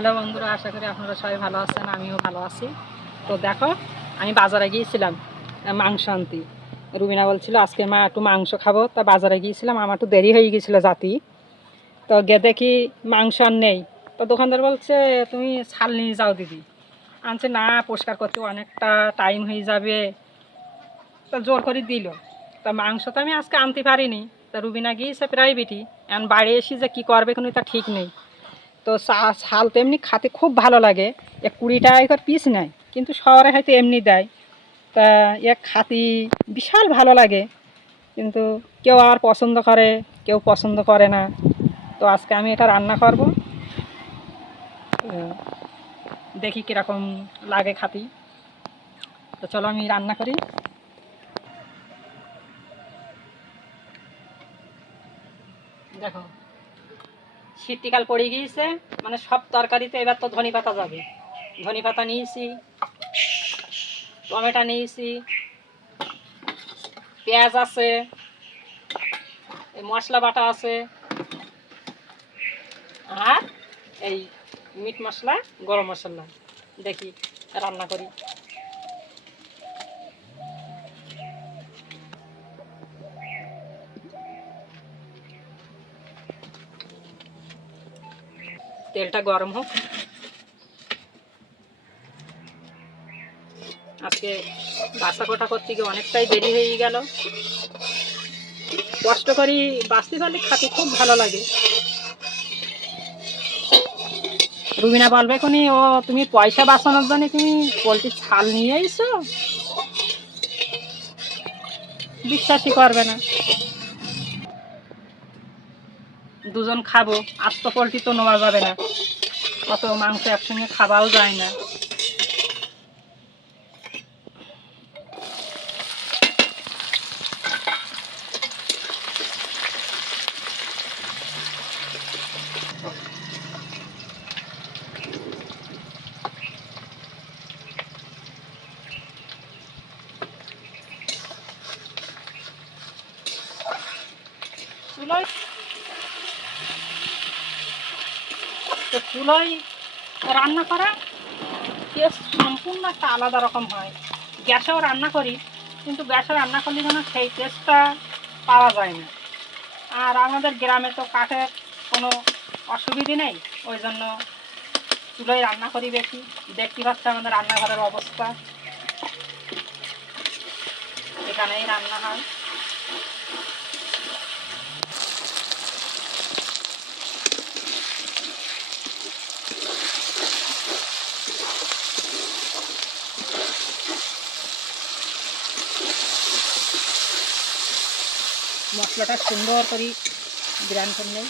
Hello বন্ধুরা, আশা করি আপনারা সবাই ভালো আছেন, আমিও ভালো আছি। তো দেখো, আমি বাজারে গিয়েছিলাম মাংস আনতে। রুবিনা বলছিল, আজকে মা একটু মাংস খাব। তা বাজারে গিয়েছিলাম, আমার একটু দেরি হয়ে গিয়েছিল জাতি। তো গে দেখি মাংস আর নেই। তো দোকানদার বলছে, তুমি ছাল নিয়ে যাও দিদি। আনছে, না, পরিষ্কার করতে অনেকটা টাইম হয়ে যাবে। তা জোর করে দিল। তা মাংস তো আমি আজকে আনতে পারিনি। তা রুবিনা গিয়েছে প্রাইভেটই এখন বাড়ি এসে যে কী করবে কোনো তা ঠিক নেই। তো শাল তো এমনি খাতে খুব ভালো লাগে। এক কুড়ি টাকা করে পিস নেয়, কিন্তু শহরে হয়তো এমনি দেয়। তা এক খাতি বিশাল ভালো লাগে, কিন্তু কেউ আর পছন্দ করে, কেউ পছন্দ করে না। তো আজকে আমি এটা রান্না করব। দেখি কীরকম লাগে খাতি। তো চলো আমি রান্না করি। দেখো শীতকাল পড়ে গিয়েছে মানে সব তরকারিতে এবার তো ধনে পাতা যাবে। ধনে পাতা নিয়েছি, টমেটো নিয়েছি, পেঁয়াজ আছে মশলা বাটা আছে, আর এই মিট মশলা, গরম মশলা। দেখি, রান্না করি। তেলটা গরম হোক। আজকে বাসা কোটা করতে গিয়ে অনেকটাই দেরি হয়ে গেল। কষ্ট করি বাঁচতে পারলে খাতে খুব ভালো লাগে। রুবিনা বলবে কোনি ও, তুমি পয়সা বাঁচানোর জন্য তুমি পোলট্রির ছাল নিয়ে এসো? বিশ্বাসই করবে না। দুজন খাব আস্ত পোলট্রি তো নেওয়া যাবে না। অত মাংস একসঙ্গে খাওয়াও যায় না। চুলোয় তো চুলোয় রান্না করা টেস্ট সম্পূর্ণ একটা আলাদা রকম হয়। গ্যাসেও রান্না করি, কিন্তু গ্যাসে রান্না করলে যেন সেই টেস্টটা পাওয়া যায় না। আর আমাদের গ্রামে তো কাঠের কোনো অসুবিধে নেই, ওই জন্য চুলোয় রান্না করি বেশি। দেখতে পাচ্ছে আমাদের রান্নাঘরের অবস্থা। এখানেই রান্না হয়। মশলাটা সুন্দর করে গ্রান করলে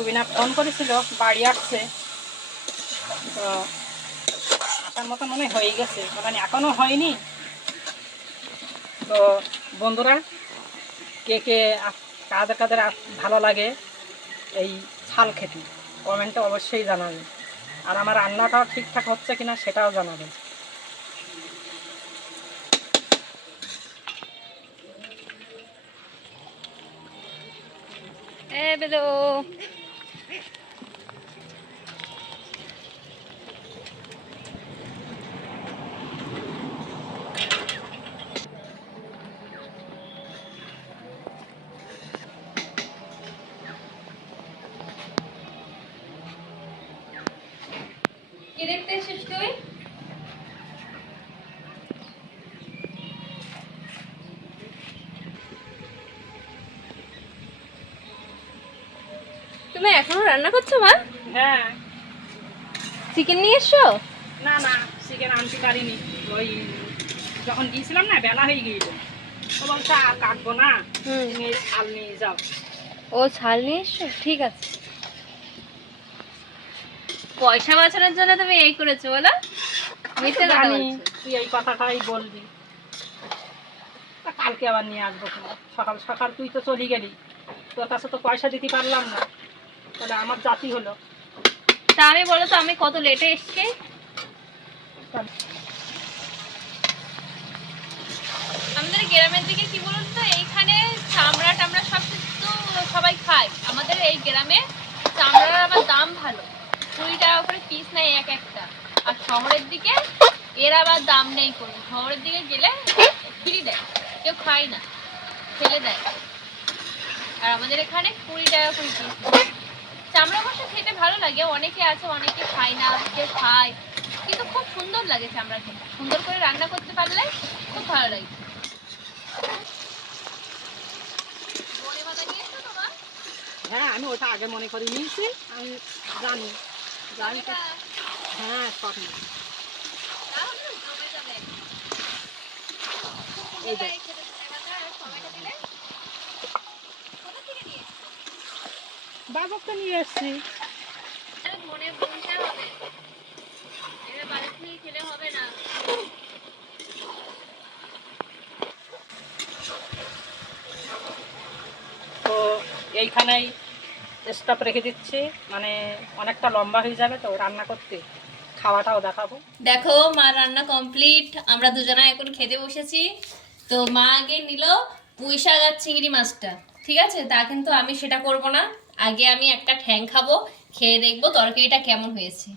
রুবিনা ফোন করেছিল, বাড়ি আসছে। তো আসার মতো মনে হয়ে গেছে মানে এখনও হয়নি। তো বন্ধুরা, কে কে কাদের কাদের ভালো লাগে এই ছাল খেতে কমেন্টে অবশ্যই জানাবেন। আর আমার রান্নাটাও ঠিকঠাক হচ্ছে কিনা সেটাও জানাবেন। এ বেদো কি দেখতে এসেছিস তুই? তুমি এখনও রান্না করছ মা? হ্যাঁ। চিকেন নিয়ে এসছো? না না চিকেন আনতে পারিনি। ওই যখন গিয়েছিলাম না বেলা হয়ে গিয়েছিল। তো বলছে আর কাটবো না। হুম। ছাল নিয়ে যাও। ও ছাল নিয়ে এসছো? ঠিক আছে। পয়সা বাঁচানোর জন্য তুমি এই করেছ বলো? মিথ্যে কথা বলছো। তুই এই কথাটাই বলবি। কালকে আবার নিয়ে আসব সকাল সকাল তুই তো চলে গেলি। তোর কাছে তো পয়সা দিতে পারলাম না। তাহলে আমার জাতি হলো। তা আমি বলো তো আমি কত লেটে এসছি? আমাদের গ্রামের দিকে কি বলুন তো এইখানে চামড়া টামড়া সব কিছু সবাই খায়। আমাদের এই গ্রামে চামড়ার আবার দাম ভালো। কুড়ি টাকা করে পিস নেয় এক একটা। আর শহরের দিকে এর আবার দাম নেই কোনো। শহরের দিকে গেলে ফ্রি দেয়। কেউ খায় না। ফেলে দেয়। আর আমাদের এখানে কুড়ি টাকা করে পিস চামড়া অবশ্য খেতে ভালো লাগে। অনেকে আছে, অনেকে খায় না, কেউ খায়। কিন্তু খুব সুন্দর লাগে চামড়া খেতে। সুন্দর করে রান্না করতে পারলে খুব ভালো লাগে? হ্যাঁ আমি ওটা আগে মনে করে নিয়েছি। আমি জানি। তো হ্যাঁ সব এই দেখ। থেকে নিয়ে এসছো? আরে ধনে হবে। এটা বাড়ি থেকে খেলে হবে না তো এইখানেই স্টপ রেখে দিচ্ছি। মানে অনেকটা লম্বা হয়ে যাবে তো রান্না করতে। খাওয়াটাও দেখাবো। দেখো মা রান্না কমপ্লিট আমরা দুজনে এখন খেতে বসেছি। তো মা আগে নিল পুঁই শাক আর চিংড়ি মাছটা। ঠিক আছে? তা কিন্তু আমি সেটা করব না। আগে আমি একটা ঠ্যাং খাব খেয়ে দেখব তরকারিটা কেমন হয়েছে।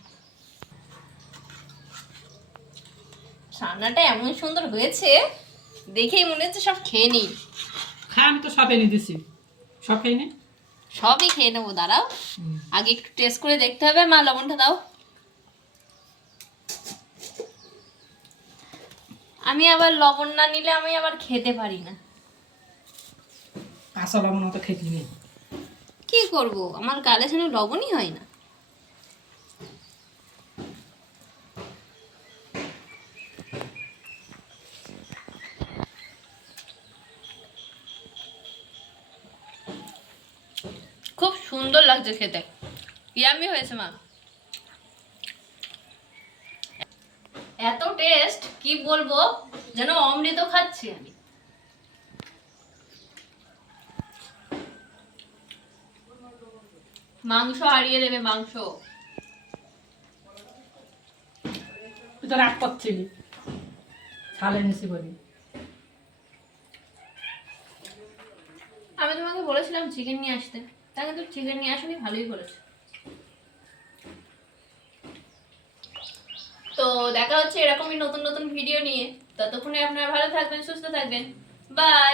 রান্নাটা এমন সুন্দর হয়েছে দেখেই মনে হচ্ছে সব খেয়ে নিই। হ্যাঁ আমি তো সব এনে দিছি সব খেয়ে নে। সবই খেয়ে নেব দাঁড়াও। আগে একটু টেস্ট করে দেখতে হবে মা লবণটা দাও। আমি আবার লবণ না নিলে আমি আবার খেতে পারি না। কাঁচা লবণ অত খেতে নেই। কি করব? আমার গালে যেন লবণই হয় না। খুব সুন্দর লাগছে খেতে। ইয়ামি হয়েছে, মা। এত টেস্ট কি বলব? যেন অমৃত খাচ্ছি আমি। মাংস হারিয়ে দেবে, মাংস। তো রাগ করছিলি ছাল এনেছি বলি। আমি তোমাকে বলেছিলাম চিকেন নিয়ে আসতে। তা কিন্তু চিকেন নিয়ে আসুনি, ভালোই করেছ। তো দেখা হচ্ছে এরকমই নতুন নতুন ভিডিও নিয়ে। ততক্ষণে আপনারা ভালো থাকবেন, সুস্থ থাকবেন। বাই